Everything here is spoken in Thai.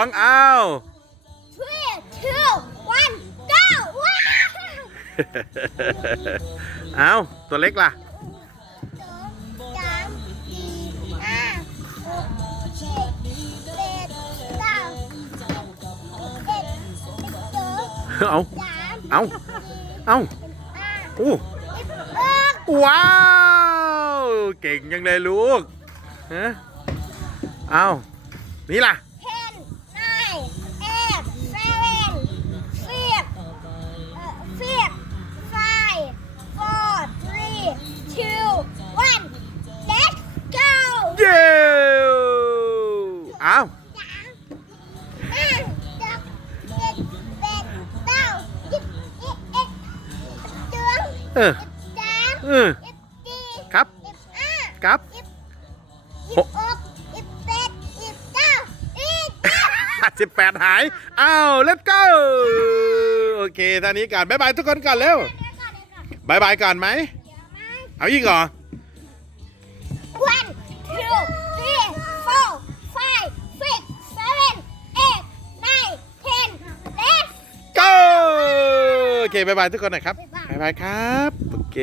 องอ้าว three two one go ว้าวเอาตัวเล็กล่ะสองสามสี่ห้าหกเจ็ดแปดเก้าสิบเอ็ดสิบสองเอาสามเอาสี่เอาห้าอู้สิบหกว้าว เก่งยังเลยลูกฮะเอานี่ล่ะ องเออสิบสามเออสิบสี่ครับสิบห้าครับสิบสิบหกสิบแปดสิบเก้าสิบเก้าสิบแปดหาย อ้าว let's go โอเคท่านี้ก่อนบายบายทุกคนก่อนเร็วเดี๋ยวก่อนเดี๋ยวก่อนบายบายก่อนไหมเดี๋ยวมาเอาอีกเหรอ เคบายบายทุกคนหน่อยครับบ๊ายบายบายบายครับโอเค